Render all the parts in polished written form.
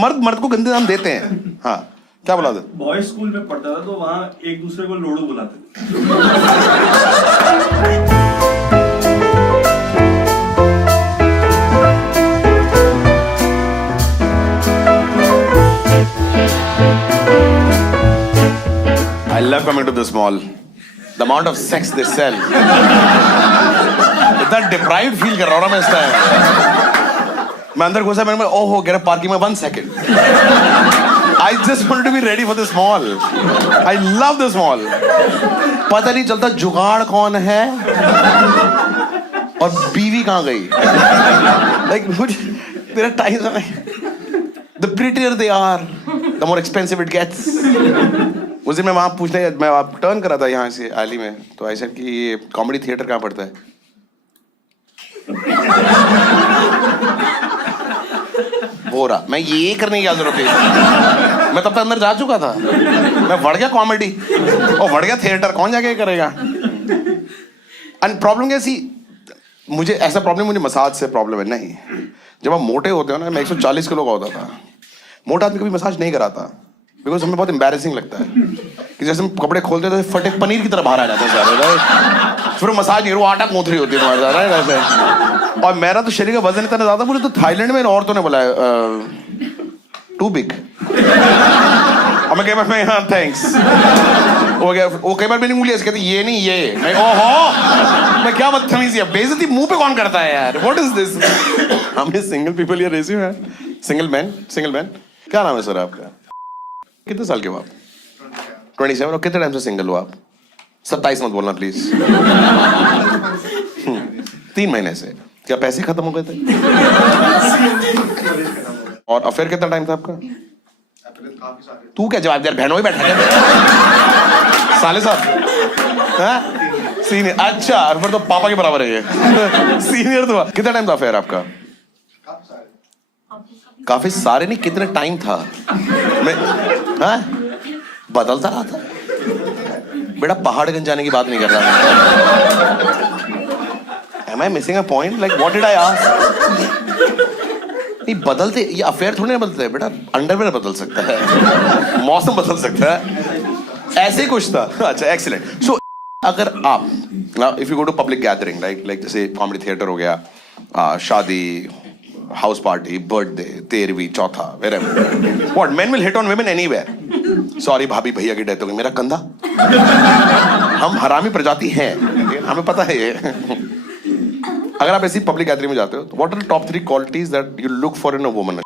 मर्द मर्द को गंदे नाम देते हैं। हाँ क्या बोला था? बॉयज स्कूल में पढ़ता था तो वहाँ एक दूसरे को लोड़ू बुलाते थे। I love coming to this mall. The amount of sex they sell. इतना deprived feel कर रहा हूँ ना मैं इस टाइम। मैं अंदर घुसा, मैंने ओहो गेट पार्किंग में 1 second. I just wanted to be ready for this mall. I love this mall. पता नहीं चलता जुगाड़ कौन है और बीवी कहाँ गई। Like मुझे तेरा टाइम समय। The prettier they are, the more expensive it gets. उस दिन मैं वहाँ पूछने, मैं आप टर्न करा था यहाँ से आली में, तो आई सेड कि ये कॉमेडी थिएटर कहाँ पड़ता है? वो रहा, मैं ये करने की क्या जरूरत थी? मैं तब तक अंदर जा चुका था। मैं बढ़ गया कॉमेडी और बढ़ गया थिएटर, कौन जाके करेगा? एंड प्रॉब्लम कैसी, मुझे ऐसा प्रॉब्लम, मुझे मसाज से प्रॉब्लम है नहीं। जब आप मोटे होते हो ना, मैं 140 किलो का होता था, मोटा आदमी कभी मसाज नहीं कराता, बिकॉज हमें बहुत एम्बैरेसिंग लगता है कि जैसे हम कपड़े खोलते हैं तो फटे पनीर की तरह बाहर आ जाते हैं सारे, फिर मसाज नहीं, वो आटा गूंथ रही होती है तुम्हारे साथ वैसे। और मेरा तो शरीर का वजन इतना ज्यादा, मुझे तो थाईलैंड में औरतों ने बुलाया टू बिग, और मैं कई बार मैं हाँ थैंक्स, वो कई बार मैंने मुझे ऐसे कहते ये नहीं ये, मैं ओहो मैं क्या बदतमीजी है, बेइज्जती मुंह पे कौन करता है यार, व्हाट इज दिस? हमें single people here raise you है, सिंगल मैन। क्या नाम है सर आपका? कितने साल के हो आप? 27। और कितने टाइम से सिंगल हो आप? 27 मत बोलना प्लीज। 3 महीने से। क्या पैसे खत्म हो गए थे? और अफेयर कितना टाइम था आपका? तू क्या जवाब दे, बहनों ही बैठा है साले साहब, सीनियर। अच्छा, फिर तो पापा के बराबर है ये। सीनियर तो कितना टाइम था अफेयर आपका? काफी सारे नहीं, कितने टाइम था? मैं बदलता रहा था बेटा, पहाड़गंज जाने की बात नहीं कर रहा मैं। Am I missing a point? Like what did I ask? नहीं बदलते, ये अफेयर थोड़ी ना बदलते हैं बेटा, अंडरवेयर बदल सकता है, मौसम बदल सकता है, ऐसे ही कुछ था। अच्छा एक्सीलेंट। सो अगर आप if you go to public gathering like जैसे कॉमेडी थिएटर हो गया, शादी, हाउस पार्टी, बर्थडे, 13वीं, चौथा, wherever. What men will hit on women anywhere. Sorry भाभी भैया की डेथ हो गई, मेरा कंधा। हम हरामी प्रजाति हैं, हमें पता है ये। अगर आप ऐसी पब्लिक गैदरिंग में जाते हो, what are top 3 qualities that you look for in a woman?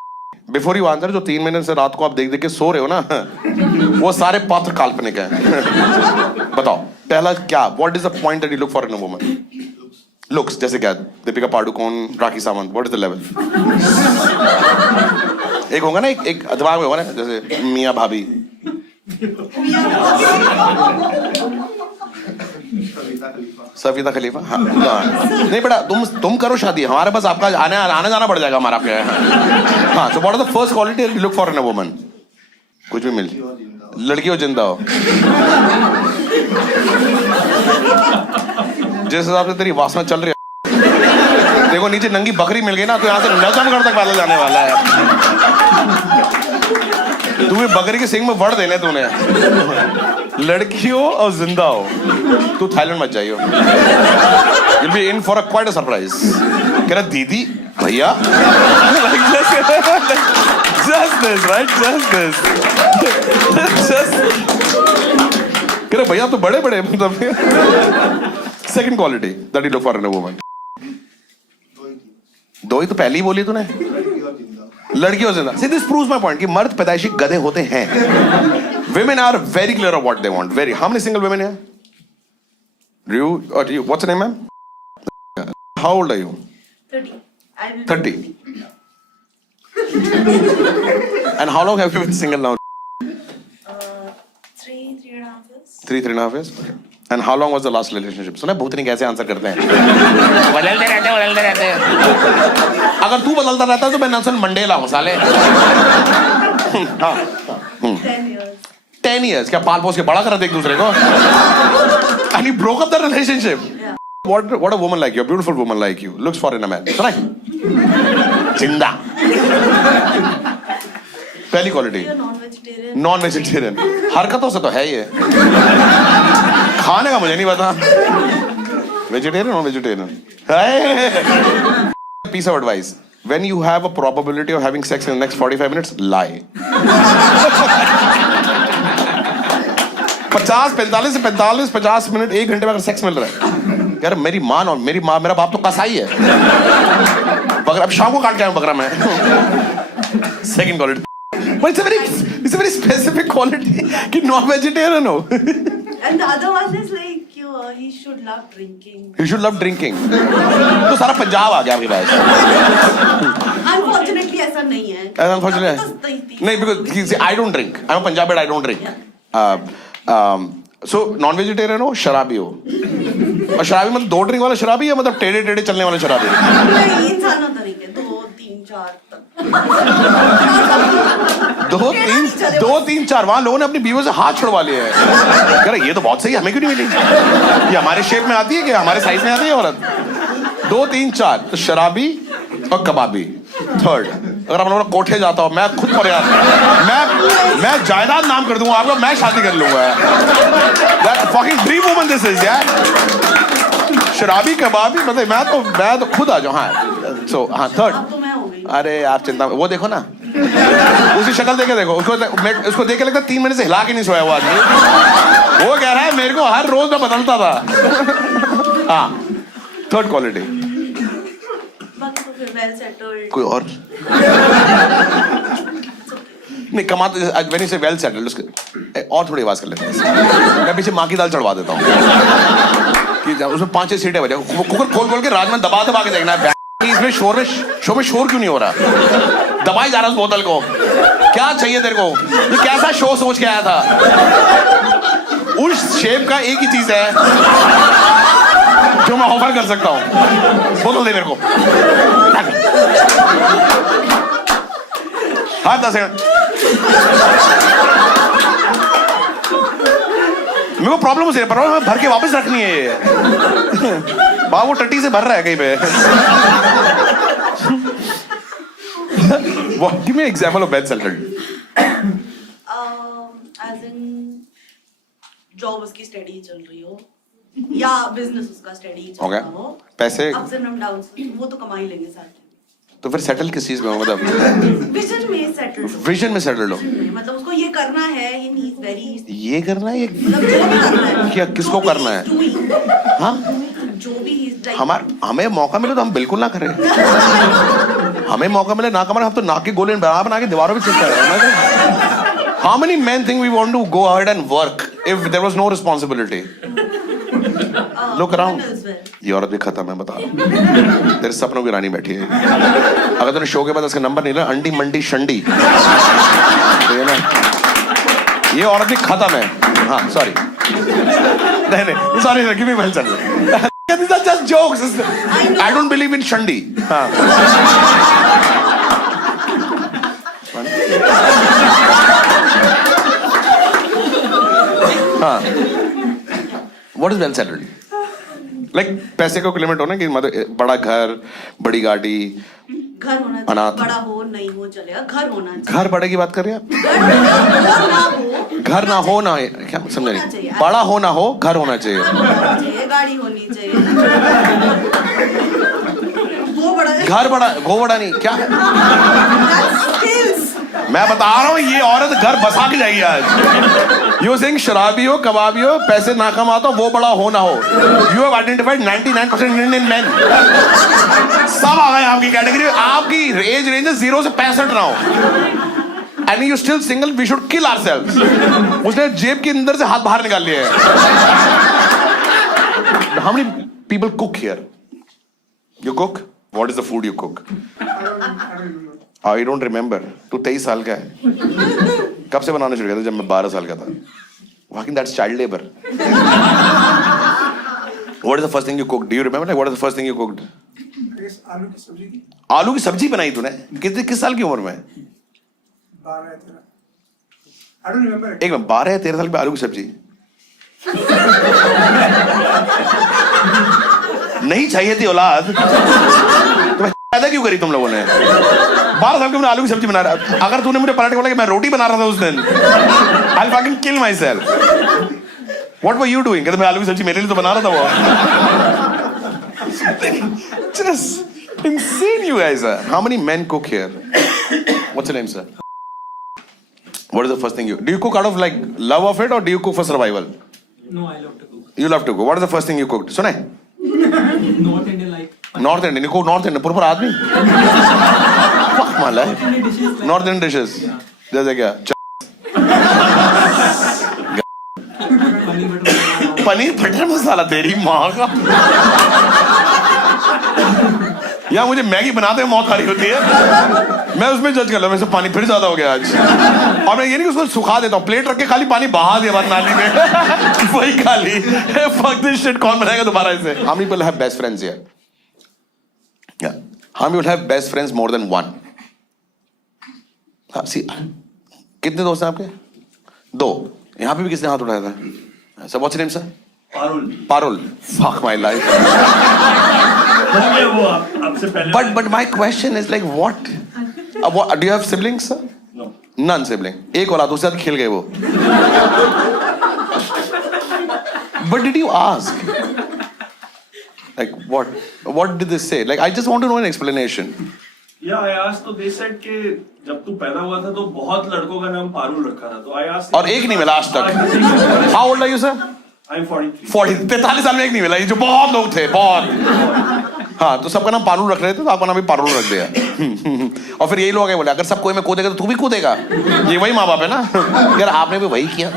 Before you answer, जो 3 महीने से रात को आप देख देख के सो रहे हो ना, वो सारे पात्र काल्पनिक हैं। बताओ पहला क्या, what is the point that you look for in a woman? Looks जैसे क्या? Deepika Padukone, Rakhi Sawant, what is the level? एक होगा ना, एक दिमाग में होगा ना, जैसे मियां भाभी, सफीदा खलीफा। हाँ नहीं बेटा, तुम करो शादी, हमारे पास आपका आने जाना पड़ जाएगा हमारा आपके। हाँ, so what are the first quality you look for in a woman? कुछ भी मिल, लड़की हो जिंदा हो, जिस हिसाब से तेरी वासना चल रही है, देखो नीचे नंगी बकरी मिल गई ना, तो यहाँ से नौचनगढ़ तक पैदल जाने वाला है। तू भी बकरी के सिंग में वड़ देने तूने। लड़की हो और जिंदा हो, तू थाईलैंड मत जाइयो, you'll be in for quite a surprise। कह रहा दीदी भैया, just this right, just this, कह रहा भैया तो बड़े बड़े, मतलब। Second quality that you look for in a woman? दो ही तो पहले ही बोली तूने, लड़की हो जिंदा। See, this proves my point कि मर्द पैदाइशी गधे होते हैं। Women are very clear of what they want. Very. How many single women here? You, what's your name, ma'am? How old are you? 30. 30. And how long have you been single now? 3.5 years. 3.5 years. And how long was the last relationship? सुना भूतनी कैसे answer करते हैं? बदलते रहते हैं। अगर तू बदलता रहता तो मैं नेल्सन मंडेला हूँ साले। हाँ। 10 years. 10 years क्या पाल पोस के बड़ा कर दे एक दूसरे को? And you broke up the relationship. Yeah. What a woman like you, a beautiful woman like you, looks for in a man. सुना? जिंदा। पहली quality You're non-vegetarian. Non vegetarian, हरकतों से तो है ये, खाने का मुझे नहीं पता। Vegetarian non vegetarian. Piece of advice: when you have a probability of having sex in the next 45 minutes, lie. 50 minute 1 घंटे में अगर सेक्स मिल रहा है, यार मेरी माँ और मेरा बाप तो कसाई है, बकरा अब शाम को काट के आया बकरा मैं। Second quality, but it's a very specific quality कि नॉन वेजिटेरियन हो। And the other one is like he should love drinking. You should love drinking. तो सारा पंजाब आ गया आपके पास। Unfortunately ऐसा नहीं है। Unfortunately नहीं, because I don't drink. I'm a Punjabi, but I don't drink. So non vegetarian हो, शराबी हो, और शराबी मतलब 2 ड्रिंक वाला शराबी या मतलब टेढ़े टेढ़े चलने वाला शराबी? नहीं, इंसानों तरीके 2, 3, 4 तक। 2, 3, 4 वहां लोगों ने अपनी बीवियों से हाथ छुड़वा लिए हैं। यार ये तो बहुत सही है, हमें क्यों नहीं मिली? ये हमारे शेप में आती है क्या, हमारे साइज में आती है औरत? 2, 3, 4 तो शराबी और कबाबी। थर्ड, अगर आप लोग कोठे जाता हो, मैं खुद पर यार मैं जायदाद नाम कर दूंगा आपको, मैं शादी कर लूंगा। Fucking dream woman this is यार। शराबी कबाबी मतलब मैं तो खुद आ जाऊं। हाँ सो हाँ थर्ड। अब तो मैं हो गई। अरे आप चिंता, वो देखो ना, उसकी शक्ल देखे देखो, उसको देख के लगता 3 महीने से हिला के नहीं सोया हुआ आदमी। वो कह रहा है मेरे को हर रोज में बदलता था। हाँ थर्ड क्वालिटी। बाकी तो फिर वेल सेटल्ड। कोई और नहीं कमा तो व्हेन यू से वेल सेटल्ड, उसके और थोड़ी आवाज कर लेते हैं। मैं पीछे माँ की दाल चढ़वा देता हूँ कि उसमें 5-6 सीटें बजे कुकर खोल के राजमा दबा के देखना है इसमें शोर क्यों नहीं हो रहा? दबाई जा रहा उस बोतल को, क्या चाहिए तेरे को? ये कैसा शो सोच के आया था? उस शेप का एक ही चीज है जो मैं ऑफर कर सकता हूं, बोतल दे मेरे को। हाँ 10 सेकंड। मेरे को प्रॉब्लम उसे प्रॉब्लम भर के वापस रखनी है ये। बाबू टट्टी से भर रहा है कहीं पे। Give me an example of well settled. As in job उसकी स्टडी चल रही हो या बिजनेस उसका स्टडी चल रहा हो, पैसे अप्स एंड डाउन्स वो तो कमा ही लेंगे साथ। तो फिर सेटल किस चीज में हो? मतलब विजन में सेटल्ड हो। विजन में सेटल्ड हो, मतलब उसको ये करना है, ही इज वेरी, ये करना है, ये मतलब जो भी करना है, क्या किसको करना है? हाँ जो भी ही हमें मौका मिले तो हम बिल्कुल ना करें। हमें मौका मिले ना कमाए, हम तो नाक के गोले बना के दीवारों पे चिपका रहे हैं। How many men think we want to go ahead and work if there was no responsibility? Look around. ये औरत भी खत्म है, बता। तेरे सपनों की रानी बैठी है। अगर तूने शो के बाद उसका नंबर नहीं लिया, अंडी मंडी शंडी, तो ये ना, ये औरत भी खत्म है। हाँ सॉरी, नहीं sorry, give me well settled. These are just jokes. I don't believe in shandi. हाँ। हाँ। What is well settled? Like पैसे का कोई लिमिट हो ना कि मतलब बड़ा घर, बड़ी गाड़ी, घर होना चाहिए, अनाथ, बड़ा हो नहीं हो चलेगा, घर होना चाहिए। घर बड़े की बात कर रहे हैं आप? घर ना हो क्या समझ रहे? बड़ा हो ना हो, घर होना चाहिए, गाड़ी होनी चाहिए। वो बड़ा, घर बड़ा, वो बड़ा नहीं क्या? skills. मैं बता रहा हूँ ये औरत घर बसा के जाएगी आज। यू सिंग शराबी हो, कबाबी हो, पैसे ना कमाता हो, वो बड़ा हो ना हो। You have identified 99% Indian man. सब आ गए आपकी कैटेगरी। आपकी एज रेंज है 0 से 65 ना हो, and you still single. We should kill ourselves. उसने जेब के अंदर से हाथ बाहर निकाल लिए हैं। How many people cook here? You cook? What is the food you cook? I don't remember. तू 23 साल का है, कब से बनाना शुरू किया था? जब मैं 12 साल का था। Walking, that's child labor. What is the first thing you cooked? Do you remember? Like, what is the first thing you cooked? आलू की सब्जी थी। आलू की सब्जी बनाई तूने? किस साल की उम्र में? 12-13। I don't remember. एक मिनट, 12 या 13 साल पे आलू की सब्जी नहीं चाहिए थी औलाद। तो पैदा क्यों करी तुम लोगों ने? 12 साल के मैंने आलू की सब्जी बना रहा। अगर तूने मुझे पलट के बोला कि मैं रोटी बना रहा था उस दिन, I'll fucking kill myself. What were you doing? कहते मैं आलू की सब्जी मेरे लिए तो बना रहा था वो। Just insane you guys are. How many men cook here? What's your name, sir? What is the first thing you do? You cook out of like love of it, or do you cook for survival? No, I love to cook. You love to cook. What is the first thing you cooked? सुने? North Indian like. North Indian. You cook North Indian. पूरा आदमी. Fuck my life. North Indian dishes like. North Indian dishes. जैसे क्या? Paneer butter masala. Paneer butter masala तेरी माँ का। या मुझे मैगी बनाते हैं मौत आ रही होती है, मैं उसमें जज कर लूँ, मैं पानी फिर ज्यादा हो गया आज। और मैं ये नहीं कि उसको सुखा देता हूँ, प्लेट रख के खाली पानी बहा दिया बात नाली में, वही खाली। Fuck this shit, कौन बनाएगा दोबारा इसे? How many people have best friends here? Yeah. How many people have best friends more than one? See, कितने दोस्त हैं आपके? 2। यहाँ पे भी किसने हाथ उठाया था? Sir, what's your name, sir? Parul. Parul. Fuck my life. हो गया वो आपसे पहले। But my question is like what? Do you have siblings, sir? No. None sibling. एक औलाद, उसके साथ खेल गए वो। But did you ask? Like what? What did they say? Like I just want to know an explanation. Yeah, I asked, तो they said कि जब तू पैदा हुआ था तो बहुत लड़कों का नाम पारुल रखा था, तो I asked। और एक नहीं मिला आज तक। How old are you, sir? I'm 43। 43 साल में एक नहीं मिला, ये जो बहुत लोग थे, बहुत। हाँ, तो सबका नाम पारुल रख रहे थे, तो आपका नाम भी पारुल रख दिया। और फिर यही लोग आगे बोले, अगर सब कोई में कूदेगा तो तू भी कूदेगा। ये वही माँ बाप है ना? यार आपने भी वही किया।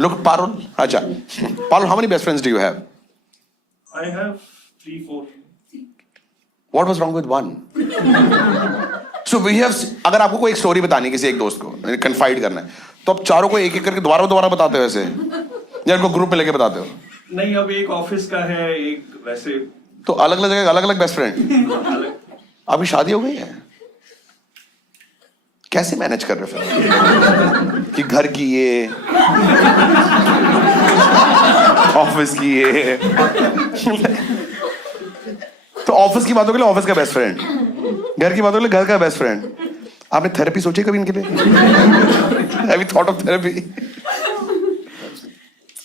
Look, पारुल, अच्छा, Parul, how many best friends do you have? I have 3-4। What was wrong with one? So we have, अगर आपको कोई एक स्टोरी बतानी है किसी एक दोस्त को, कन्फाइड करना है, तो आप चारों को एक एक करके दोबारा बताते हो ऐसे, या इनको ग्रुप में लेके बताते हो? नहीं, अब एक ऑफिस का है, एक वैसे। तो अलग अलग जगह अलग अलग बेस्ट फ्रेंड। अलग। आपकी शादी हो गई है? कैसे मैनेज कर रहे हो फिर? कि घर की ये, ऑफिस की ये। तो ऑफिस की बातों के लिए ऑफिस का बेस्ट फ्रेंड, घर की बातों के लिए घर का बेस्ट फ्रेंड। आपने थेरेपी सोची कभी इनके लिए? Have you thought of therapy?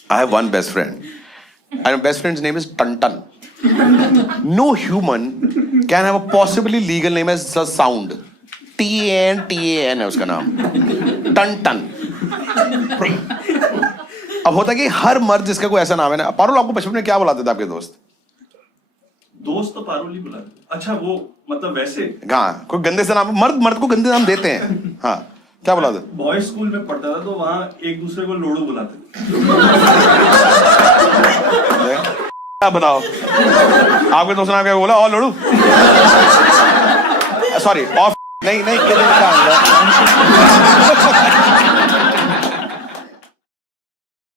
I have one best friend, and my best friend's name is Tantan. No human can have a possibly legal name as a sound. T-A-N है उसका नाम, Tantan. अब होता है कि हर मर्द जिसका कोई ऐसा नाम है ना। पारुल, आपको बचपन में क्या बुलाते थे आपके दोस्त? दोस्त तो पारुल ही बुलाते। अच्छा, वो मतलब वैसे। हाँ, कोई गंदे से नाम, मर्द को गंदे नाम देते हैं। हाँ, क्या बुलाते? बॉयज स्कूल में पढ़ता था तो वहाँ एक दूसरे को लोड़ू बुलाते थे। क्या बताओ, आपके दोस्त ने क्या बोला? और लोड़ू? सॉरी, ऑफ नहीं, कितने का